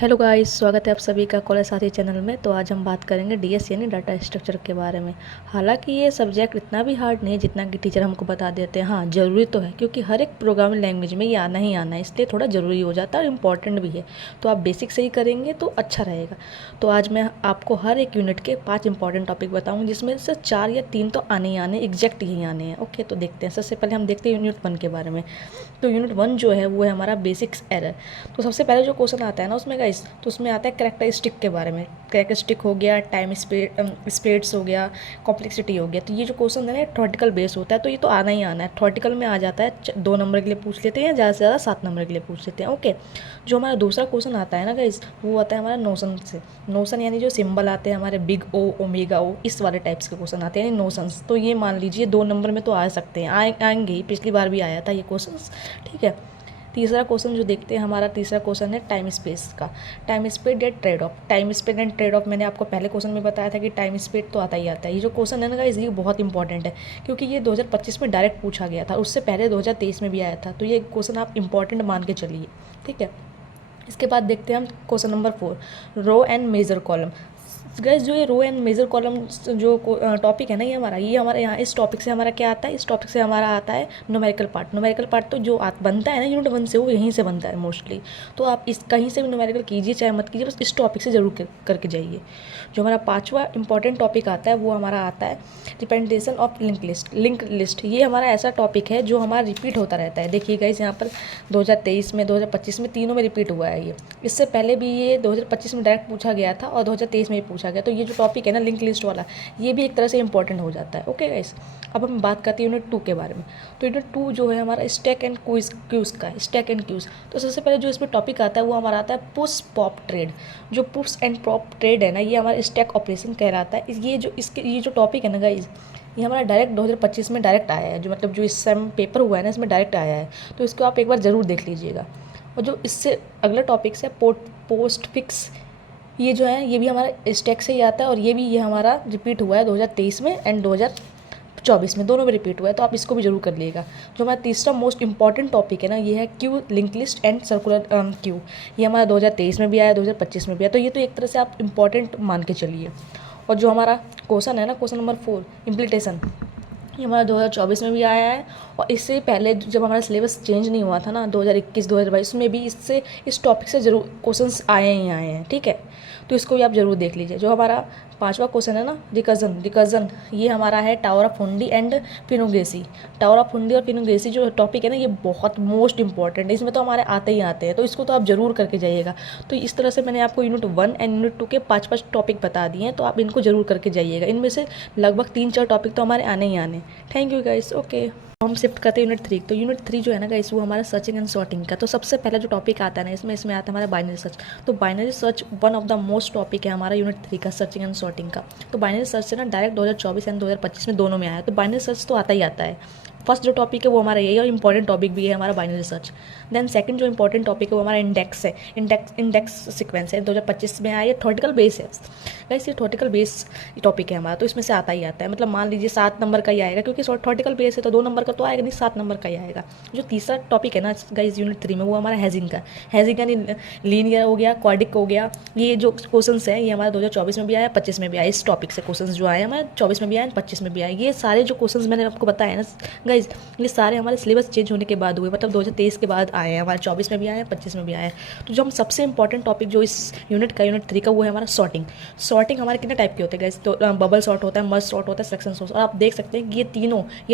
Hello guys, स्वागत है आप सभी का कॉलेज साथी चैनल में। तो आज हम बात करेंगे डीएस यानी डाटा स्ट्रक्चर के बारे में। हालांकि ये सब्जेक्ट इतना भी हार्ड नहीं है जितना कि टीचर हमको बता देते हैं। हाँ, ज़रूरी तो है क्योंकि हर एक प्रोग्रामिंग लैंग्वेज में ये आना ही आना है, इसलिए थोड़ा ज़रूरी हो जाता है और इम्पॉर्टेंट भी है। तो आप बेसिक से ही करेंगे तो अच्छा रहेगा। तो आज मैं आपको हर एक यूनिट के 5 इंपॉर्टेंट टॉपिक बताऊँगी, जिसमें से 4 या 3 तो आने ही आने, एग्जैक्ट ही आने हैं। ओके, तो देखते हैं। सबसे पहले हम देखते हैं यूनिट 1 के बारे में। तो यूनिट 1 जो है वो है हमारा बेसिक्स एरर। तो सबसे पहले जो क्वेश्चन आता है ना उसमें गाइस, तो उसमें आता है कैरेक्टरिस्टिक के बारे में। कैरेक्टरिस्टिक हो गया, टाइम स्पीड्स हो गया, कॉम्प्लेक्सिटी हो गया। तो ये जो क्वेश्चन है ना थ्योरेटिकल बेस होता है, तो ये तो आना ही आना है। थ्योरेटिकल में आ जाता है 2 नंबर के लिए पूछ लेते हैं या ज़्यादा से ज़्यादा 7 नंबर के लिए पूछ लेते हैं। ओके, जो हमारा दूसरा क्वेश्चन आता है ना गाइस, वो आता है हमारा नोशन से। नोशन यानी जो सिंबल आते हैं हमारे बिग ओ, ओमेगा ओ, इस वाले टाइप्स के क्वेश्चन आते हैं यानी नोशंस। तो ये मान लीजिए 2 नंबर में तो आ सकते हैं, आएंगे ही, पिछली बार भी आया था ये क्वेश्चन। ठीक है। तीसरा क्वेश्चन जो देखते हैं, हमारा तीसरा क्वेश्चन है टाइम स्पेस का। टाइम स्पीड या trade off. Time speed and trade off मैंने आपको पहले क्वेश्चन में बताया था कि टाइम स्पीड तो आता ही आता है। ये जो क्वेश्चन है ना गाइस, ये बहुत इंपॉर्टेंट है क्योंकि ये 2025 में डायरेक्ट पूछा गया था, उससे पहले 2023 में भी आया था। तो ये क्वेश्चन आप इंपॉर्टेंट मान के चलिए। ठीक है। इसके बाद देखते हैं हम question number 4, row and major column. Guess जो ये रो एंड मेजर कॉलम जो टॉपिक है ना, ये हमारे यहाँ इस टॉपिक से हमारा क्या आता है, इस टॉपिक से हमारा आता है न्यूमेरिकल पार्ट। न्यूमेरिकल पार्ट तो जो बनता है ना यूनिट 1 से, वो यहीं से बनता है मोस्टली। तो आप इस कहीं से भी न्यूमेरिकल कीजिए चाहे मत कीजिए, बस इस टॉपिक से जरूर करके जाइए। जो हमारा 5वां इंपॉर्टेंट टॉपिक आता है वो हमारा आता है representation of link list. Link list ये हमारा ऐसा टॉपिक है जो हमारा रिपीट होता रहता है। देखिए गाइस, यहाँ पर 2023 में, 2025 में, तीनों में रिपीट हुआ है ये। इससे पहले भी ये 2025 में डायरेक्ट पूछा गया था और 2023 में भी पूछा गया। तो ये जो टॉपिक है ना लिंक लिस्ट वाला, ये भी एक तरह से इंपॉर्टेंट हो जाता है। ओके गाइस, अब हम बात करते हैं यूनिट 2 के बारे में। तो यूनिट 2 जो है हमारा स्टैक एंड क्यूज का है। स्टैक एंड क्यूज, तो सबसे पहले जो इसमें टॉपिक आता है वो हमारा आता है पुश पॉप ट्रेड। जो पुश एंड पॉप ट्रेड है ना, ये हमारा स्टैक ऑपरेशन कहलाता है। ये जो टॉपिक है ना गाइस, ये हमारा डायरेक्ट 2025 में डायरेक्ट आया है। जो मतलब जो इस सेम पेपर हुआ है ना, इसमें डायरेक्ट आया है। तो इसको आप एक बार ज़रूर देख लीजिएगा। और जो इससे अगला टॉपिक है पोस्ट फिक्स, ये जो है ये भी हमारा स्टैक से ही आता है और ये हमारा रिपीट हुआ है 2023 में एंड 2024 में, दोनों में रिपीट हुआ है। तो आप इसको भी जरूर कर लीजिएगा। जो हमारा तीसरा मोस्ट इंपॉर्टेंट टॉपिक है ना, ये है Q, link list and circular queue. ये हमारा 2023 में भी आया, 2025 में भी आया। तो ये तो एक तरह से आप इंपॉर्टेंट मान के चलिए। और जो हमारा क्वेश्चन है ना, क्वेश्चन नंबर 4, इम्प्लीटेशन, ये हमारा 2024 में भी आया है। और इससे पहले जब हमारा सिलेबस चेंज नहीं हुआ था ना 2021 2022 में भी इस टॉपिक से जरूर क्वेश्चंस आए ही आए हैं। ठीक है, तो इसको भी आप जरूर देख लीजिए। जो हमारा 5वां क्वेश्चन है ना, रिकर्जन, ये हमारा है टावर ऑफ हुंडी एंड फिनुगेसी। टावर ऑफ हुंडी और फिनुगेसी जो टॉपिक है ना, ये बहुत मोस्ट इंपॉर्टेंट है। इसमें तो हमारे आते ही आते हैं, तो इसको तो आप जरूर करके जाइएगा। तो इस तरह से मैंने आपको यूनिट 1 एंड यूनिट 2 के 5 टॉपिक बता दिए हैं, तो आप इनको जरूर करके जाइएगा। इनमें से लगभग 3-4 टॉपिक तो हमारे आने ही आने। Thank you guys. ओके, हम शिफ्ट करते हैं यूनिट 3। तो यूनिट 3 जो है ना गाइस, वो हमारा सर्चिंग एंड सॉर्टिंग का। तो सबसे पहला जो टॉपिक आता है ना इसमें आता है हमारा बाइनरी सर्च। तो binary search one of the most topic है हमारा यूनिट 3 का, सर्चिंग एंड सॉर्टिंग का। तो बाइनरी सर्च से ना डायरेक्ट 2024 एंड 2025 में दोनों में आया है। तो बाइनरी सर्च तो आता ही आता है। फर्स्ट जो टॉपिक है वो हमारा यही है और इंपॉर्टेंट टॉपिक भी है हमारा बाइनरी सर्च। देन सेकंड जो इंपॉर्टेंट टॉपिक है वो हमारा इंडेक्स है। इंडेक्स सीक्वेंस है, 2025 में आया। ये थ्योरेटिकल बेस है वैसे, ये थ्योरेटिकल बेस टॉपिक है हमारा। तो इसमें से आता ही आता है, मतलब मान लीजिए 7 नंबर का ही आएगा क्योंकि थ्योरेटिकल बेस है, तो 2 नंबर का तो आएगा नहीं, 7 नंबर का ही आएगा। जो तीसरा टॉपिक है ना गाइस यूनिट 3 में, वो हमारा हैजिंग का। हैजिंग यानी लीनियर हो गया, क्वाड्रिक हो गया। ये जो क्वेश्चंस है ये हमारा 2024 में भी आया, 25 में भी आया। इस टॉपिक से क्वेश्चंस जो आए हमारे 24 में भी आए, 25 में भी आए। ये सारे जो क्वेश्चंस मैंने आपको बताया ना गाइस, ये सारे हमारे सिलेबस चेंज होने के बाद हुए, मतलब 2023 के बाद आए हैं। हमारे 24 में भी आए हैं, 25 में भी आए हैं। तो जो हम सबसे इंपॉर्टेंट टॉपिक जो इस यूनिट 3 का, वो है हमारा सॉर्टिंग। सॉर्टिंग हमारे कितने टाइप के होते हैं गाइस, तो बबल सॉर्ट होता है, मर्ज सॉर्ट होता है, सिलेक्शन सॉर्ट। और आप देख सकते हैं कि ये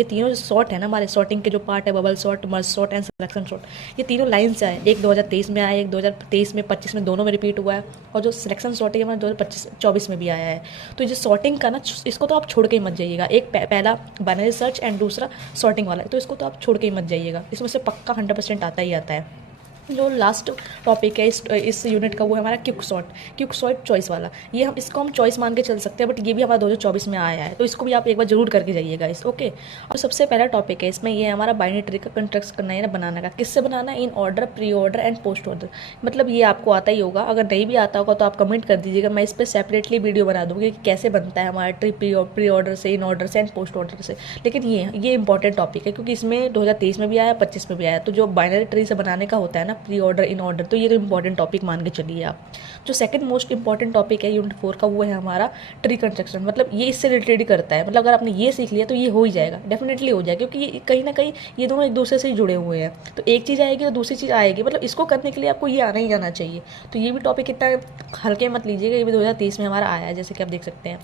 तीनों जो सॉर्ट है ना हमारे सॉर्टिंग के जो पार्ट है, bubble sort, merge sort and selection sort, ये तीनों लाइन से आए। एक 2023 में आया, एक 2023 में, 25 में, दोनों में रिपीट हुआ है। और जो सिलेक्शन सॉर्टिंग हमारे 2024 में भी आया है। तो जो सॉर्टिंग का ना, इसको तो आप छोड़ के ही मत जाइएगा। एक पहला बाइनरी सर्च एंड दूसरा सॉर्टिंग वाला है, तो इसको तो आप छोड़ के ही मत जाइएगा। इसमें से पक्का 100% आता ही आता है। जो लास्ट टॉपिक है इस यूनिट का, वो है हमारा क्विक सॉर्ट चॉइस वाला। इसको हम चॉइस मान के चल सकते हैं, बट ये भी हमारा 2024 में आया है। तो इसको भी आप एक बार जरूर करके जाइएगा इस। ओके, और सबसे पहला टॉपिक है इसमें, ये है हमारा बाइनरी ट्री का कंस्ट्रक्ट करना है ना, बनाने का। किससे बनाना है, in order, pre order and post order. मतलब ये आपको आता ही होगा, अगर नहीं भी आता होगा तो आप कमेंट कर दीजिएगा, मैं इस पर सेपरेटली वीडियो बना दूँगी कि कैसे बनता है हमारा ट्री प्री ऑर्डर से, इन ऑर्डर से एंड पोस्ट ऑर्डर से। लेकिन ये इंपॉर्टेंट टॉपिक है क्योंकि इसमें 2023 में भी आया, 25 में भी आया। तो जो बाइनरी ट्री से बनाने का होता है ना प्री ऑर्डर, इन ऑर्डर, तो ये तो इंपॉर्टेंट टॉपिक मान के चलिए आप। जो सेकंड मोस्ट इंपॉर्टेंट टॉपिक है यूनिट 4 का वो है हमारा ट्री कंस्ट्रक्शन। मतलब ये इससे रिलेटेड ही करता है, मतलब अगर आपने ये सीख लिया तो ये हो ही जाएगा, डेफिनेटली हो जाएगा, क्योंकि ये कहीं ना कहीं ये दोनों एक दूसरे से ही जुड़े हुए हैं। तो एक चीज़ आएगी तो दूसरी चीज़ आएगी, मतलब इसको करने के लिए आपको ये आना ही आना चाहिए। तो ये भी टॉपिक इतना हल्के मत लीजिएगा, ये भी 2023 में हमारा आया है, जैसे कि आप देख सकते हैं।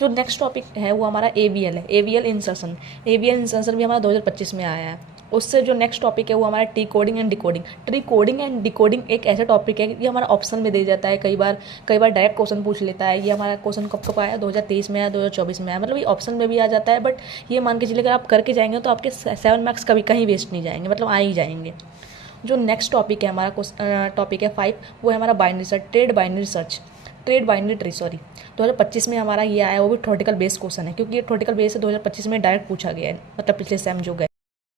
जो नेक्स्ट टॉपिक है वो हमारा AVL है, AVL इंसर्शन। AVL इंसर्शन भी हमारा 2025 में आया है। उससे जो नेक्स्ट टॉपिक है वो हमारा T coding and decoding. Tree coding and decoding एक ऐसा टॉपिक है कि ये हमारा ऑप्शन में दे जाता है, कई बार डायरेक्ट क्वेश्चन पूछ लेता है। ये हमारा क्वेश्चन कब कब आया, 2023 में आया, 2024 में आया, मतलब ये ऑप्शन में भी आ जाता है। बट ये मान के चलिए अगर आप करके जाएंगे तो आपके 7 मार्क्स कभी कहीं वेस्ट नहीं जाएंगे, मतलब आ ही जाएंगे। जो नेक्स्ट टॉपिक है हमारा टॉपिक है 5, वो है हमारा binary search, trade binary tree, sorry. 2025 में हमारा ये आया, वो भी थ्योरेटिकल बेस क्वेश्चन है, क्योंकि ये थ्योरेटिकल बेस है, 2025 में डायरेक्ट पूछा गया है, मतलब पिछले सेम जो गए।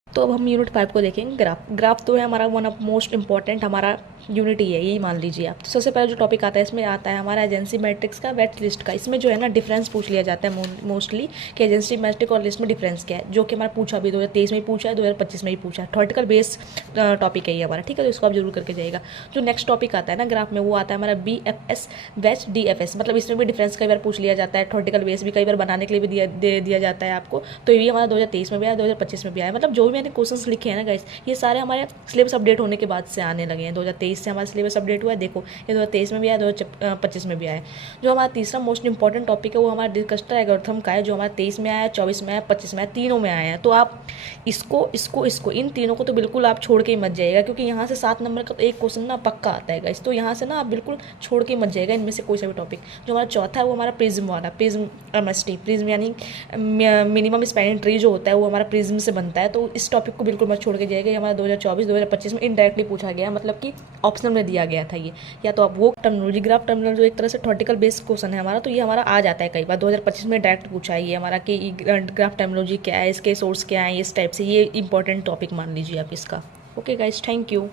तो अब हम यूनिट 5 को देखेंगे, ग्राफ तो है हमारा वन ऑफ मोस्ट इंपॉर्टेंट हमारा यूनिट ही है, यही मान लीजिए आप। तो सबसे पहले जो टॉपिक आता है इसमें आता है हमारा एजेंसी मैट्रिक्स का, वेट लिस्ट का। इसमें जो है ना डिफरेंस पूछ लिया जाता है मोस्टली, कि एजेंसी मैट्रिक और लिस्ट में डिफरेंस क्या है, जो कि हमारा पूछा भी 2023 में ही पूछा है, 2025 में ही पूछा है। थ्योरेटिकल बेस टॉपिक है ये हमारा, ठीक है, तो इसको आप जरूर करके जाइएगा। जो नेक्स्ट टॉपिक आता है ना ग्राफ में, वो आता है हमारा BFS वेच DFS, मतलब इसमें भी डिफरेंस कई बार पूछ लिया जाता है। थ्योरेटिकल बेस भी कई बार बनाने के लिए भी दे दिया जाता है आपको। तो ये भी हमारा 2023 में भी आया, 2025 में भी आया। मतलब जो भी मैंने क्वेश्चन लिखे हैं ना गाइस, ये सारे हमारे सिलेबस अपडेट होने के बाद से आने लगे हैं। 2023 से हमारा सिलेबस अपडेट हुआ है, देखो ये 2023 में भी आया, 2025 में भी आया। जो हमारा तीसरा मोस्ट इंपॉर्टेंट टॉपिक है वो हमारा डिस्कस्टर एल्गोरिथम का है, जो हमारा 23 में आया, 24 में आया, 25 में आया, तीनों में आया है। तो आप इसको इन तीनों को तो बिल्कुल आप छोड़ के ही मत जाइएगा, क्योंकि यहाँ से 7 नंबर का एक क्वेश्चन ना पक्का आता है गाइस। तो यहाँ से ना आप बिल्कुल छोड़ के मत जाइएगा इनमें से कोई सा भी टॉपिक। जो हमारा चौथा है वो हमारा प्रिज्म वाला, प्रिज्म MST, प्रिज्म यानी मिनिमम स्पैनिंग ट्री जो होता है वो हमारा प्रिज्म से बनता है। तो इस टॉपिक को बिल्कुल मत छोड़ के जाइएगा। ये हमारा 2024-2025 में इनडायरेक्टली पूछा गया, मतलब कि ऑप्शनल में दिया गया था ये। या तो आप वो टर्मिनोलॉजी, ग्राफ टर्मिनोलॉजी जो एक तरह से थ्योरेटिकल बेस्ड क्वेश्चन है हमारा, तो ये हमारा आ जाता है कई बार। 2025 में डायरेक्ट पूछा है ये हमारा कि ग्राफ टर्मिनोलॉजी क्या है, इसके सोर्स क्या है, इस टाइप से। ये इंपॉर्टेंट टॉपिक मान लीजिए आप इसका। Okay guys, thank you.